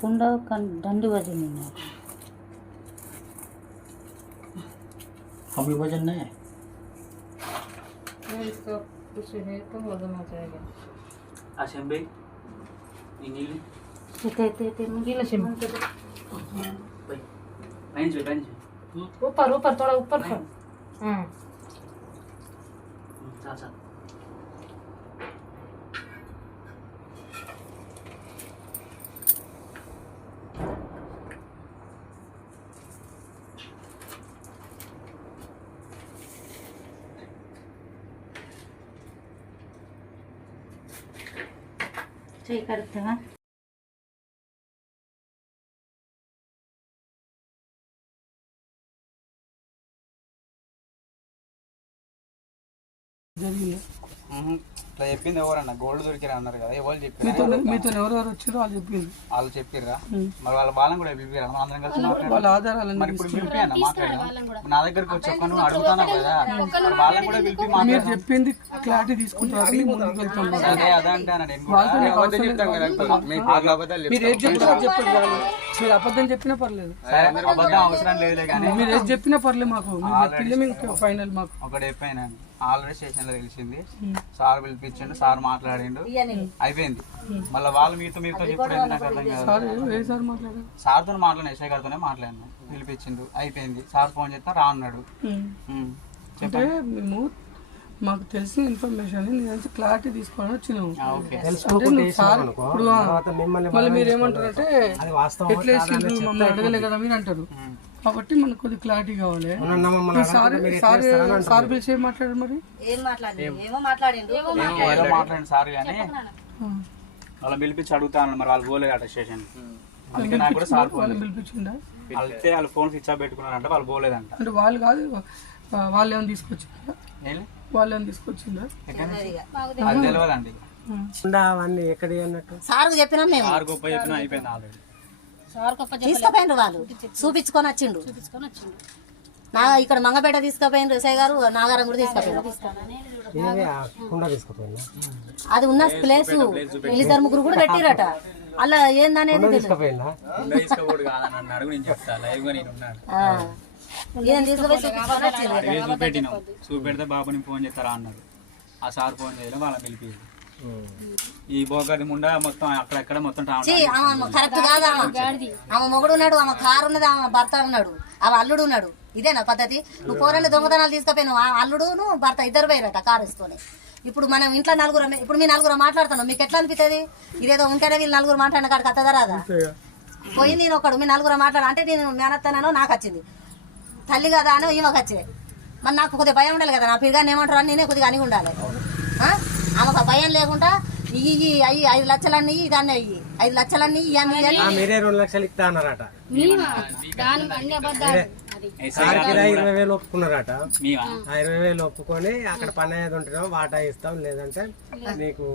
కుండ దండి वजन है हम भी वजन नहीं है इसका कुछ है तो वजन हो जाएगा असेंबली इंजीली ते मुझे शिमन के बेंच ऊपर ऊपर थोड़ा ऊपर कर साथ साथ सही करते हैं ఇట్లా చెప్పింది ఎవరన్నా గోల్డ్ దొరికిరా అన్నారు కదా ఎవరు చెప్పారు మీతో ఎవరెవరు వచ్చారో వాళ్ళు చెప్పింది వాళ్ళు చెప్పిర్రా మరి వాళ్ళ వాళ్ళని కూడా పిలిపిరా అందరం కలిసి వాళ్ళ ఆధారాలు మరి ఇప్పుడు పిలిపియన్నా మాట్లాడదాం నా దగ్గరకు వచ్చి ఒక్క నువ్వు అడుగుతాను కదా మరి వాళ్ళని కూడా పిలిపి మీరు మాట్లాడదాం చెప్పింది క్లారిటీ తీసుకుంటారు ముందుకు వెళ్తాం అదే అదంటే అన్న నేను వాళ్ళతో కూడా నీకు అవసరం లేదు. మీరు ఏది చెప్పినా చెప్పండి చాలు. మీరు అబద్ధం చెప్పినా పర్లేదు సరే, అబద్ధం అవసరం లేదులే కానీ మీరు ఏది చెప్పినా పర్లేదు మాకు మీరు చెప్పింది మీకు ఫైనల్ మాకు ఒకటి చెప్పాను ఆల్రెడీ స్టేషన్ లో తెలిసింది సార్ పిలిపించిండు సార్ మాట్లాడిండు అయిపోయింది మళ్ళీ వాళ్ళు మీతో చెప్పలేదు నాకు అర్థం కాదు సార్ ఏ సార్ మాట్లాడారు సార్తో మాట్లాడిన ఎస్ఐ గారితోనే మాట్లాడినా పిలిపించిండు అయిపోయింది సార్ ఫోన్ చేస్తా రా అన్నాడు అంటే మేము మాకు తెలిసిన ఇన్ఫర్మేషన్ నేను క్లారిటీ తీసుకోవాలని వచ్చినాము అంటే నువ్వు సార్ ఇప్పుడు మళ్ళీ మీరు ఏమంటారంటే ఎట్లా వేసిండ్రు మమ్మల్ని అడగలే కదా మీరు అంటారు కాబట్టి మనకు కొద్ది క్లారిటీ కావాలి సార్ పిలిచి ఏం మాట్లాడారు మరి ఏదో మాట్లాడిన సార్ కానీ వాళ్ళని పిలిపించి అడుగుతాను మరి వాళ్ళు పోలేదు స్టేషన్ అందుకే నాకు కూడా సార్ ఫోన్ పిలిపించిందా అయితే వాళ్ళు ఫోన్ స్విచ్ ఆఫ్ పెట్టుకున్నారంట వాళ్ళు పోలేదంట అంటే వాళ్ళు కాదు వాళ్ళు ఏమైనా తీసుకొచ్చిందా వాళ్ళు ఏమైనా తీసుకొచ్చిందా అది తెలియదండి అవన్నీ ఎక్కడ అన్నట్టు సార్ చెప్పినా మేము సార్ గొప్ప చెప్పినా అయిపోయింది ఆల్రెడీ తీసుకుపోయినరు వాళ్ళు చూపించుకొని వచ్చిండు నా ఇక్కడ మంగపేట తీసుకుపోయినరు ఎస్ఐ గారు నాగారం కూడా తీసుకుపోయినారు అది ఉన్న ప్లేస్ ఇద్దరు ముగ్గురు కూడా పెట్టిరట అలా ఏందనేది తీసుకోబోడు కాదని అన్నాడు నేను చెప్తా లైవ్ గా నేను ఉన్నాడు చూపెట్టినాం చూపెడితే బాబుని ఫోన్ చేస్తారా అన్నారు ఆ సార్ ఫోన్ చేయడం వాళ్ళ పిలిపి ఈ బోగది ముండా మొత్తం అక్కడెక్కడ మొత్తం కరెక్ట్ కాదు ఆమె మొగుడు ఉన్నాడు ఆమె కారు ఉన్నది ఆమె భర్త ఉన్నాడు ఆమె అల్లుడు ఉన్నాడు ఇదేనా పద్ధతి నువ్వు కూరలు దొంగతనాలు తీసుకుపోయినావు ఆ అల్లుడు నువ్వు భర్త ఇద్దరు పోయారట కారు వేసుకొని ఇప్పుడు మనం ఇంట్లో నలుగురు ఇప్పుడు మీ నలుగురు మాట్లాడుతున్నాం మీకు ఎట్లా అనిపిస్తుంది ఇదేదో ఉంటేనే వీళ్ళు నలుగురు మాట్లాడిన కాడికి అత్తదా రాదా పోయింది నేను ఒకడు మీ నలుగురు మాట్లాడు అంటే నేను మేనత్తనానో నాకు వచ్చింది తల్లి కదా అని ఈమెకు వచ్చే మరి నాకు కొద్దిగా భయం ఉండాలి కదా నా పిల్లగాని ఏమంటారు అని నేనే కొద్దిగా అనిగి ఉండాలి ఆమెకు భయం లేకుండా ఇవి అయ్యి 5 లక్షలన్నీ దాన్ని అయ్యి 5 లక్షలన్నీ మీరే 2 లక్షలు ఇస్తా అన్నారట 20,000 ఒప్పుకున్నారట 20,000 ఒప్పుకొని అక్కడ పని అయ్యేది ఉంటున్నాం వాటా ఇస్తాం లేదంటే నీకు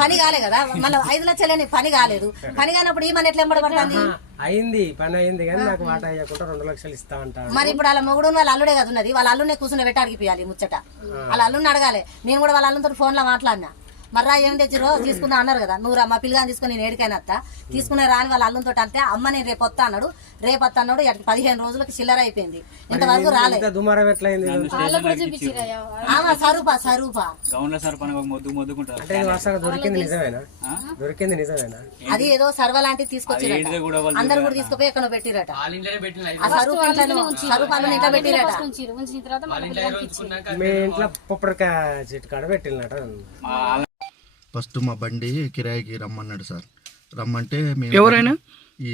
పని కాలే కదా మళ్ళీ 5 లక్షలని పని కాలేదు పని కానప్పుడు ఈమె ఎట్లా ఎంబడబడుతుంది అయింది పని అయింది కానీ నాకు వాటా అయ్యకుండా 2 లక్షలు ఇస్తా అంటారు మరి ఇప్పుడు వాళ్ళ మొగుడు వాళ్ళ అల్లుడే కదా ఉన్నది వాళ్ళ అల్లునే కూర్చుని పెట్టి అడిగిపోయాలి ముచ్చట వాళ్ళ అల్లుని అడగాలి నేను కూడా వాళ్ళ అల్లుతో ఫోన్ లో మాట్లాడినా మర్రా ఏం తెచ్చిరో తీసుకుందా అన్నారు కదా నువ్వు మా పిల్లగాని తీసుకుని నేను ఏడికైనా అత్త తీసుకునే రాని వాళ్ళ అల్లంతో అంటే అమ్మ నేను రేపు వస్తా అన్నాడు రేపు వస్తా అన్నాడు 15 రోజులకి చిల్లర అయిపోయింది ఇంతవరకు రాలేదు అది ఏదో సర్వ లాంటివి తీసుకొచ్చారట అందరు కూడా తీసుకుపోయి ఎక్కడ పెట్టిరట ఆ సరుపాలను ఇంట్లో పెట్టిరట మీ ఇంట్లో పొప్పడికాయ చెట్టు కాడ పెట్టినట ఫస్ట్ మా బండి కిరాయికి రమ్మన్నాడు సార్ రమ్మంటే ఎవరైనా ఈ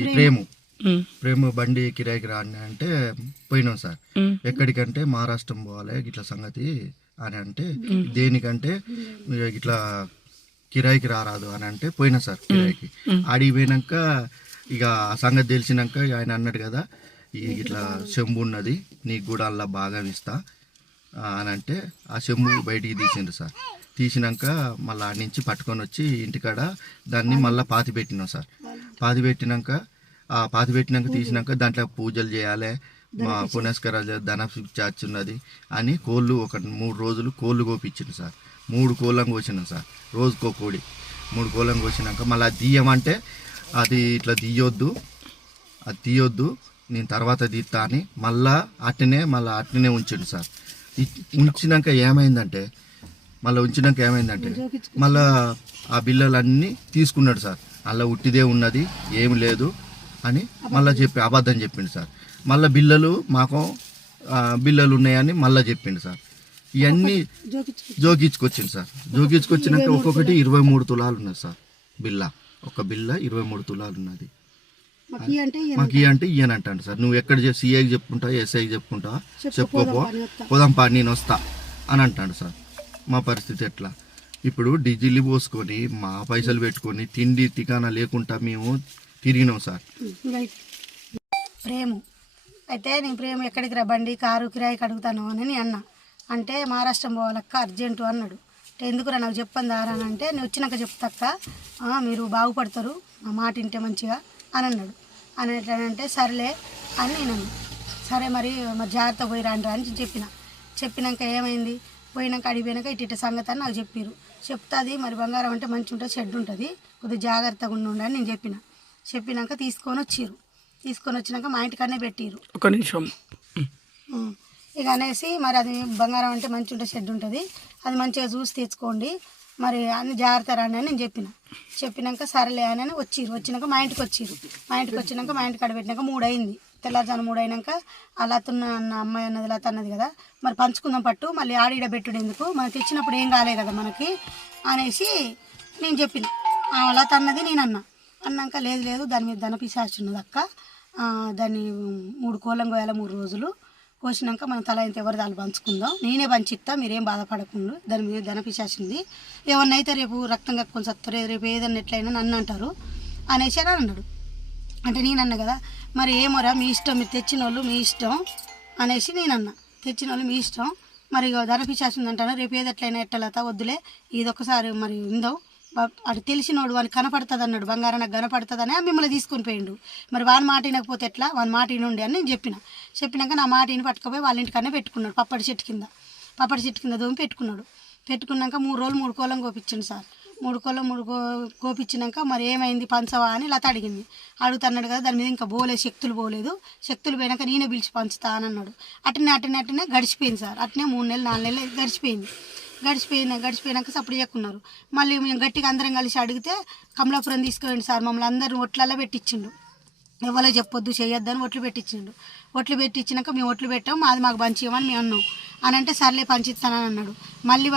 ప్రేమ బండి కిరాయికి రాని అంటే పోయినాం సార్ ఎక్కడికంటే మహారాష్ట్రం పోవాలి ఇట్లా సంగతి అని అంటే దేనికంటే ఇట్లా కిరాయికి రారాదు అని అంటే పోయినా సార్ కిరాయికి ఆడికి పోయినాక ఇక ఆ సంగతి తెలిసినాక ఆయన అన్నాడు కదా ఇట్లా చెంబు ఉన్నది నీకు కూడా అలా బాగా ఇస్తా అని అంటే ఆ చెంబు బయటికి తీసిండు సార్ తీసినాక మళ్ళీ ఆడి నుంచి పట్టుకొని వచ్చి ఇంటికాడ దాన్ని మళ్ళీ పాతి పెట్టినాం సార్ పాతి పెట్టినాక తీసినాక దాంట్లో పూజలు చేయాలి మా పునస్కారాలు ధన చార్జ్ ఉన్నది అని కోళ్ళు ఒక 3 రోజులు కోళ్ళు కోపించిండు సార్ 3 కోళ్ళం కోసినాం సార్ రోజుకో కోడి 3 కోళ్ళం కోసినాక మళ్ళీ దియ్యమంటే అది ఇట్లా తీయొద్దు, అది తీయొద్దు, నేను తర్వాత తీస్తా అని మళ్ళా అట్నే ఉంచండి సార్. ఉంచినాక ఏమైందంటే మళ్ళా ఆ బిల్లలన్నీ తీసుకున్నాడు సార్. అలా ఉట్టిదే ఉన్నది, ఏమి లేదు అని మళ్ళీ అబద్ధం చెప్పిండు సార్. మళ్ళీ బిల్లలు ఉన్నాయని మళ్ళీ చెప్పిండు సార్. ఇవన్నీ జోకించుకొచ్చింది సార్. జోకించుకొచ్చినాక ఒక్కొక్కటి 23 తులాలు ఉన్నది సార్. ఒక బిల్ల 23 తులాలు ఉన్నది. మాకు అంటే ఇయ్యనంటాడు సార్. నువ్వు ఎక్కడ సిఐకి చెప్పుకుంటావా, ఎస్ఐకి చెప్పుకుంటావా, చెప్పుకోపో, పోదాంపా, నేను వస్తా అని అంటాడు సార్. మా పరిస్థితి ఎట్లా? ఇప్పుడు డీజిల్ పోసుకొని మా పైసలు పెట్టుకొని తిండి టికానా లేకుండా మేము తిరిగినాం సార్. ప్రేమ అయితే నేను ప్రేమ ఎక్కడికి రా బండి కారు కిరాయికి అడుగుతాను అని నేను అన్నా. అంటే మహారాష్ట్రం పోవాలక్క అర్జెంటు అన్నాడు. అంటే ఎందుకురా నాకు చెప్పండి దారా అని అంటే నేను వచ్చినాక చెప్తాక్క, మీరు బాగుపడతారు నా మాట వింటే మంచిగా అని అన్నాడు. అని ఎట్లంటే సరేలే అని నేను అన్నా. సరే మరి జాగ్రత్త పోయి రాండి అని చెప్పినాక ఏమైంది, పోయినాక అడిగిపోయినాక ఇటు సంగతి అని నాకు చెప్పారు. చెప్తుంది మరి బంగారం అంటే మంచి ఉంటుంది, షెడ్ ఉంటుంది, కొద్దిగా జాగ్రత్తగా ఉండండి నేను చెప్పినాక తీసుకొని వచ్చినాక మా ఇంటికనే పెట్టిరు. ఒక నిమిషం. ఇక అనేసి మరి అది బంగారం అంటే మంచి ఉంటే షెడ్ ఉంటుంది, అది మంచిగా చూసి తెచ్చుకోండి, మరి అన్ని జాగ్రత్త రండి అని నేను చెప్పినాక సరేలే అని వచ్చినాక మా ఇంటికి వచ్చినాక మా ఇంటికి అడబెట్టినాక 3 అయింది. తెల్లారుజాను 3 అయినాక ఆ లతున్న అన్న అమ్మాయి అన్నది లత అన్నది కదా, మరి పంచుకుందాం పట్టు, మళ్ళీ ఆడిడ పెట్టుడు ఎందుకు, మనం తెచ్చినప్పుడు ఏం కాలే కదా మనకి అనేసి నేను చెప్పిన. లత అన్నది నేను అన్నాక లేదు దాని మీద ధనపిశాచి ఉన్నది అక్క, దాన్ని 3 కోళ్ళం కోయాలి, 3 రోజులు కోసినాక మనం తల ఇంత ఎవరి దాన్ని పంచుకుందాం, నేనే పంచిస్తా, మీరేం బాధపడకుండా, దాని మీద ధనపిశాచి ఉంది, ఏమన్నా అయితే రేపు రక్తం కక్కుని సత్తారు, రేపు ఏదన్నా ఎట్లయినా నన్ను అంటారు అనేసి అని అన్నాడు. అంటే నేను అన్నా కదా, మరి ఏమోరా మీ ఇష్టం, మీరు తెచ్చిన వాళ్ళు మీ ఇష్టం అనేసి నేను అన్నా. తెచ్చిన వాళ్ళు మీ ఇష్టం, మరి ధనపిశాచి ఉందంటాను, రేపు ఏది ఎట్లయినా ఎట్టలతా వద్దులే, ఇదొక్కసారి మరి ఉందాం, అటు తెలిసినోడు వానికి కనపడుతుంది అన్నాడు, బంగారం నాకు కనపడుతుందని మిమ్మల్ని తీసుకొని పోయిండు, మరి వాని మాట వినకపోతే ఎట్లా, వాని మాట వినుండి అని నేను చెప్పినాక నా మాట విని పట్టుకుపోయి వాళ్ళ ఇంటికన్నా పెట్టుకున్నాడు. పప్పటి చెట్టు కింద దోమి పెట్టుకున్నాక 3 రోజులు 3 కోళ్ళం కోపించిండు సార్. 3 కోళ్ళం కోపించినాక మరి ఏమైంది పంచవా అని లత అడుగుతున్నాడు కదా, దాని మీద ఇంకా శక్తులు పోయినాక నేనే పిలిచి పంచుతా అని అన్నాడు. అట్టనే గడిచిపోయింది సార్. అట్నే 3 నెలలు 4 నెలలు గడిచిపోయినాక సప్పుడు చెక్కున్నారు. మళ్ళీ మేము గట్టిగా అందరం కలిసి అడిగితే కమలాపురం తీసుకురండి సార్, మమ్మల్ని అందరూ ఒట్లల్లో పెట్టించిండు, ఎవరో చెప్పొద్దు చేయొద్దని ఒట్లు పెట్టించినాక మేము ఒట్లు పెట్టాం, మాకు పంచియమని మేము అన్నాం. అని అంటే సర్లే పంచిస్తానని అన్నాడు. మళ్ళీ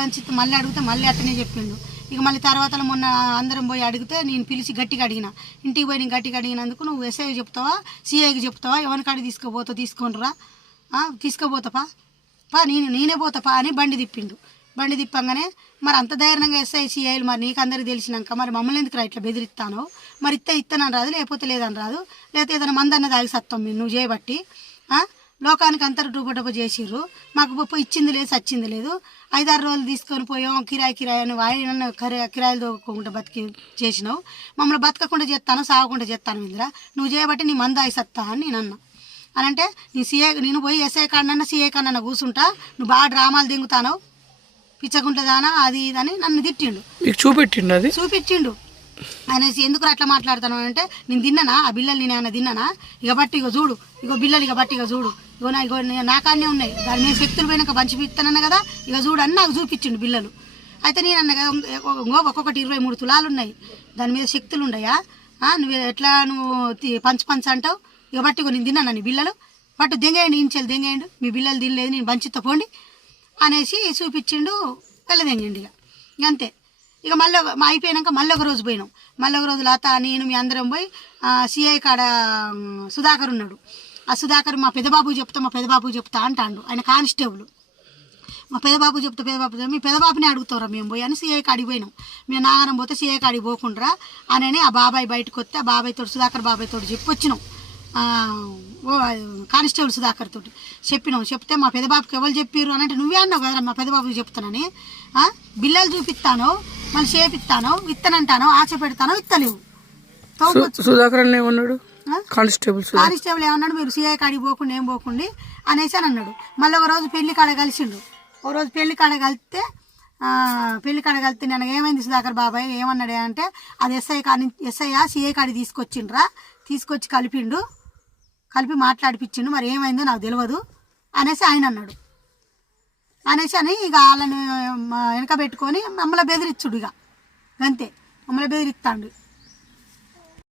అడిగితే మళ్ళీ అట్టనే చెప్పిండు. ఇక మళ్ళీ తర్వాత మొన్న అందరం పోయి అడిగితే నేను పిలిచి గట్టిగా అడిగిన, ఇంటికి పోయి నేను గట్టిగా అడిగినందుకు నువ్వు ఎస్ఐకి చెప్తావా సిఐకి చెప్తావా, ఎవరి కాడికి తీసుకుపోతారా తీసుకుపోతాపా నేనే పోతాపా అని బండి తిప్పంగానే మరి అంత ధైర్యంగా ఎస్ఐ సిఐలు మరి నీకు అందరికి తెలిసినాక మరి మమ్మల్ని ఎందుకు ఇట్లా బెదిరిస్తాను, మరి ఇస్తానని రాదు, లేకపోతే లేదని రాదు, లేకపోతే ఏదైనా మందన్న తాగి సత్తాం మీరు నువ్వు చేయబట్టి, లోకానికి అంతరు డూబడబ్బ చేసిర్రు, మాకు ఇచ్చింది లేదు సచ్చింది లేదు, 5-6 రోజులు తీసుకొని పోయాం కిరాయి అని వాయిన కిరాయిలు దొక్కకుండా బతికి చేసినావు, మమ్మల్ని బతకకుండా చేస్తాను సాగకుండా చేస్తాను ఇందిరా, నువ్వు చేయబట్టి నీ మంద ఆగి సత్తా అని నేను అన్నా. అని అంటే నేను పోయి ఎస్ఐ కాడనన్నా సిఐ కాడనన్నా కూర్చుంటా, నువ్వు బాగా డ్రామాలు దింగుతాను పిచ్చగుంటదానా అది ఇదని నన్ను తిట్టిండు. చూపించిండు అనేసి ఎందుకు అట్లా మాట్లాడతాను అంటే, నేను తిన్నానా ఆ బిల్లలు, నేను ఏమన్నా తిన్నానా, ఇక బట్టి ఇక చూడు, ఇగో బిల్లలు ఇక బట్టి ఇక చూడు, ఇగో నాకాన్నే ఉన్నాయి, దాని మీద శక్తులు పోయినాక పంచి పిస్తానన్నా కదా, ఇక చూడు అని నాకు చూపించిండు బిల్లలు. అయితే నేను అన్న కదా ఒక్కొక్కటి 23 తులాలు ఉన్నాయి, దాని మీద శక్తులు ఉన్నాయా, నువ్వు ఎట్లా నువ్వు పంచు అంటావు, ఇక బట్టి నేను తిన్నాను నీ బిల్లలు, బట్టు దెంగేయండి ఇంచెలు దెంగేయండి, మీ బిల్లలు తినలేదు నేను పంచితో పోండి అనేసి చూపించిండు. వెళ్ళదెంగండి ఇక అంతే. ఇక మళ్ళీ అయిపోయినాక మళ్ళీ ఒక రోజు పోయినాం. మళ్ళీ ఒక రోజు లత నేను మీ అందరం పోయి సిఐ కాడ సుధాకర్ ఉన్నాడు. ఆ సుధాకర్ మా పెదబాబు చెప్తా అంటాడు, ఆయన కానిస్టేబుల్. మా పెదబాబు మీ పెదబాబుని అడుగుతారా మేము పోయి అని సిఐ కాడికి పోయినాం. మేము నాగరం పోతే సిఐ కాడికి పోకుండా అని ఆ బాబాయ్ బయటకు వస్తే ఆ బాబాయ్తో సుధాకర్ బాబాయ్తో చెప్పి వచ్చినాం. కానిస్టేబుల్ సుధాకర్ తోటి చెప్తే మా పెదబాబుకి ఎవరు చెప్పారు అని అంటే నువ్వే అన్నావు కదా మా పెదబాబుకి చెప్తానని, బిల్లలు చూపిస్తాను మళ్ళీ చేపిస్తాను ఇత్తనంటాను ఆశ పెడతాను ఇత్తలేవు. సుధాకర్ ఏమన్నాడు, కానిస్టేబుల్ ఏమన్నాడు, మీరు సిఐ కాడికి పోకుండా ఏం పోకుండా అనేసి అని అన్నాడు. మళ్ళీ ఒక రోజు పెళ్లి కాడ కలిసిండు. కలిస్తే పెళ్లి కాడ కలిస్తే నేను ఏమైంది సుధాకర్ బాబాయ్ ఏమన్నాడే అంటే అది ఎస్ఐ సిఐ కాడి తీసుకొచ్చి కలిపి మాట్లాడిపించిండు, మరి ఏమైందో నాకు తెలియదు అనేసి ఆయన అన్నాడు. అనేసి అని ఇక వాళ్ళని వెనక పెట్టుకొని మమ్మల్ని బెదిరిచ్చుడు, ఇక అంతే మమ్మల్ని బెదిరిస్తాడు.